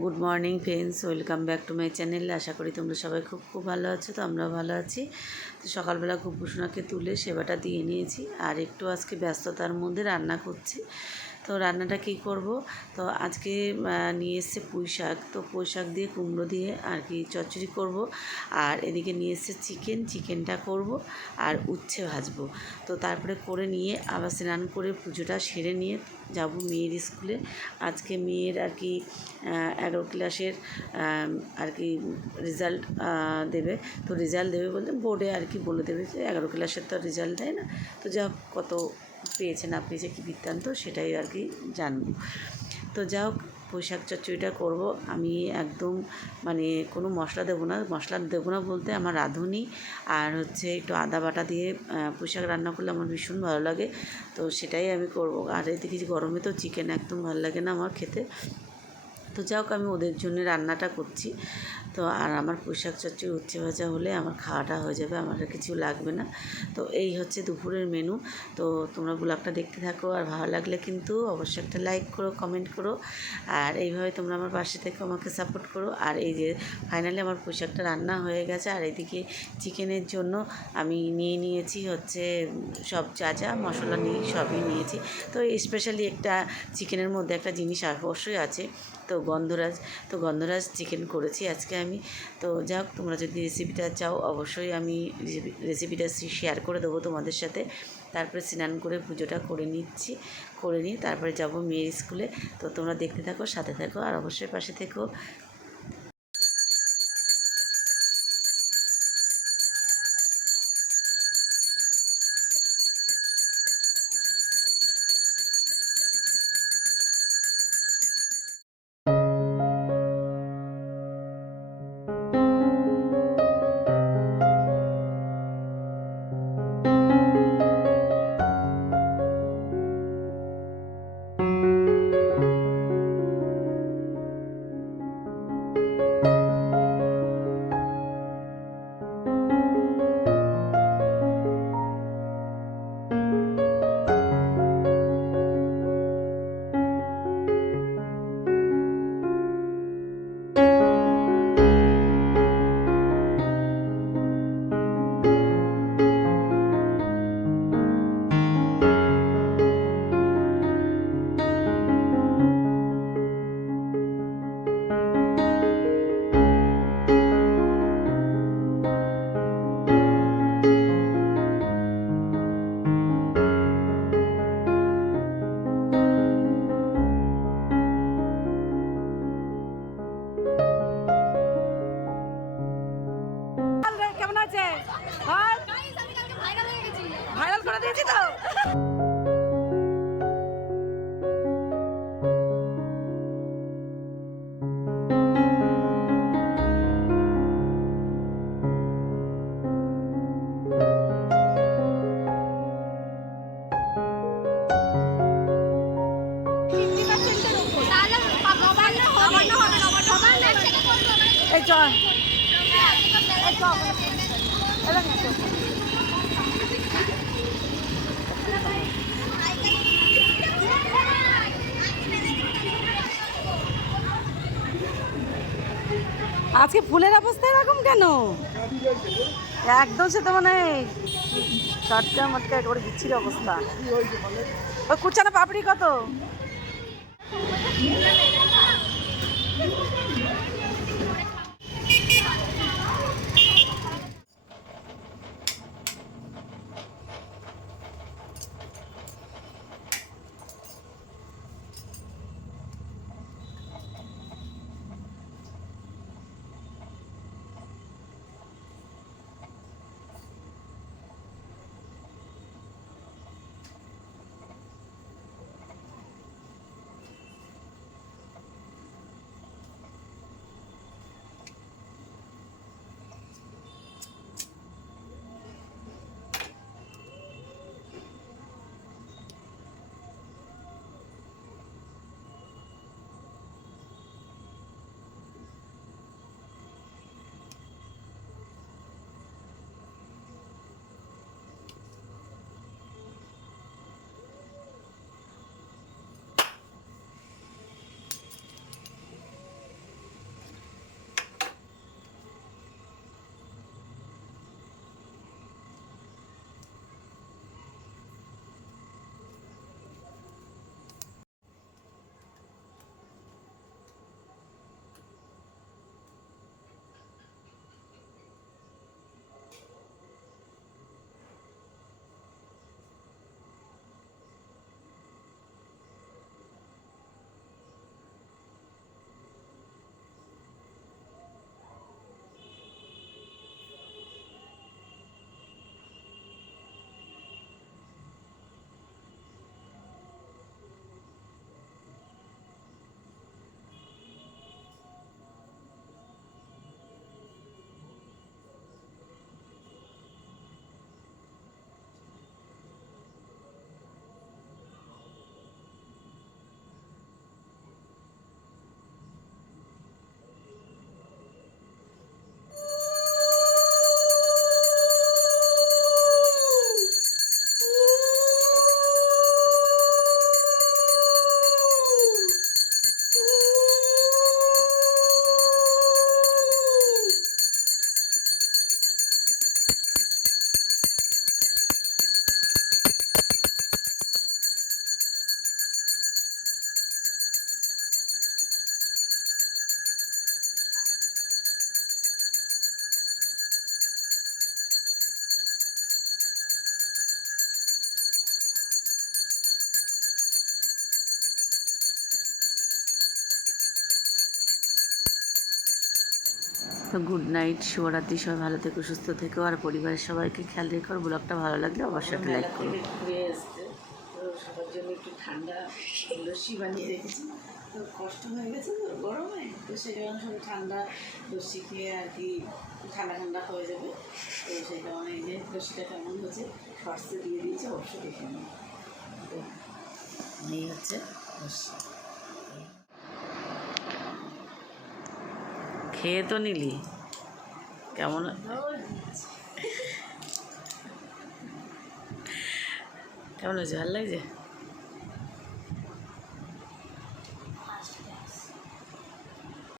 Good morning friends welcome back to my channel আশা করি তোমরা সবাই খুব খুব ভালো আছো, তো আমরাও ভালো আছি। তো সকালবেলা কুপুসোনাকে তুলে সেবাটা দিয়ে নিয়েছি। আর একটু আজকে ব্যস্ততার মধ্যে রান্না করছি। তো রান্নাটা কী করব? তো আজকে নিয়ে এসছে পুঁই শাক। তো পুঁই শাক দিয়ে কুমড়ো দিয়ে আর কি চচ্চড়ি করব। আর এদিকে নিয়ে এসছে চিকেন। চিকেনটা করব আর উচ্ছে ভাজবো। তো তারপরে করে নিয়ে আবার স্নান করে পুজোটা সেরে নিয়ে যাব মেয়ের স্কুলে। আজকে মেয়ের আর কি এগারো ক্লাসের আর কি রেজাল্ট দেবে। তো রেজাল্ট দেবে বলতে বোর্ডে আর কি বলে দেবে যে এগারো ক্লাসের তো রেজাল্ট দেয় না। তো যা কত পেয়েছে না পেয়েছে কী বৃত্তান্ত, সেটাই আর কি জানব। তো যা হোক, পোশাক চচ্চড়িটা করব। আমি একদম মানে কোনো মশলা দেবো না। মশলা দেবো না বলতে আমার রাঁধুনি আর হচ্ছে একটু আদা বাটা দিয়ে পোশাক রান্না করলে আমার ভীষণ ভালো লাগে। তো সেটাই আমি করব। আর এদিকে গরমে তো চিকেন একদম ভালো লাগে না আমার খেতে। তো যাই আমি ওদের জন্য রান্নাটা করছি। তো আর আমার পোশাক চচ্চড়ি উচ্ছে ভাজা হলে আমার খাওয়াটা হয়ে যাবে, আমার কিছু লাগবে না। তো এই হচ্ছে দুপুরের মেনু তো তোমরা ব্লগটা দেখতে থাকো আর ভালো লাগলে কিন্তু অবশ্যই একটা লাইক করো কমেন্ট করো। আর এইভাবে তোমরা আমার পাশে থেকে আমাকে সাপোর্ট করো। আর এই যে ফাইনালি আমার পোশাকটা রান্না হয়ে গেছে, আর এদিকে চিকেনের জন্য আমি নিয়ে নিয়েছি হচ্ছে সব যা যা মশলা নিয়ে সবই নিয়েছি। তো স্পেশালি একটা চিকেনের মধ্যে একটা জিনিস অবশ্যই আছে। তো গন্ধরাজ তো গন্ধরাজ চিকেন করেছি আজকে আমি। তো যা হোক তোমরা যদি রেসিপিটা চাও, অবশ্যই আমি রেসিপি- রেসিপিটা শেয়ার করে দেবো তোমাদের সাথে। তারপরে স্নান করে পুজোটা করে নিচ্ছি, করে নিয়ে তারপরে যাব মেয়ের স্কুলে তো তোমরা দেখতে থাকো, সাথে থাকো, আর অবশ্যই পাশে থেকো। করে দিয়েছি তো। এই চল। আজকে ফুলের অবস্থা এরকম কেন? একদম সে তো মানে টাটকা মাটকা একেবারে বিচ্ছির অবস্থা। ওই কুচানো পাপড়ি কত? তো গুড নাইট শুভরাত্রি, সবাই ভালো থেকো, সুস্থ থেকো, আর পরিবারের সবাইকে খেয়াল রেখো ব্লগটা ভালো লাগলে অবশ্যই একটা লাইক করো। তো সবার জন্য একটু ঠান্ডা লস্যি বানিয়ে রেখেছি। তো কষ্ট হয়ে গেছে তো, গরমে, তো সেই কারণে সবাই ঠান্ডা লস্যি খেয়ে আর কি ঠান্ডা ঠান্ডা হয়ে যাবে। তো সেই কারণে এই যে লস্যিটা কেমন হয়েছে শর্টসে দিয়ে দিয়েছে অবশ্যই দেখে নিই। তো এই হচ্ছে লস্যি। খেয়ে তো নিলি। কেমন? কেমন হয়েছে? ভালো লাগছে?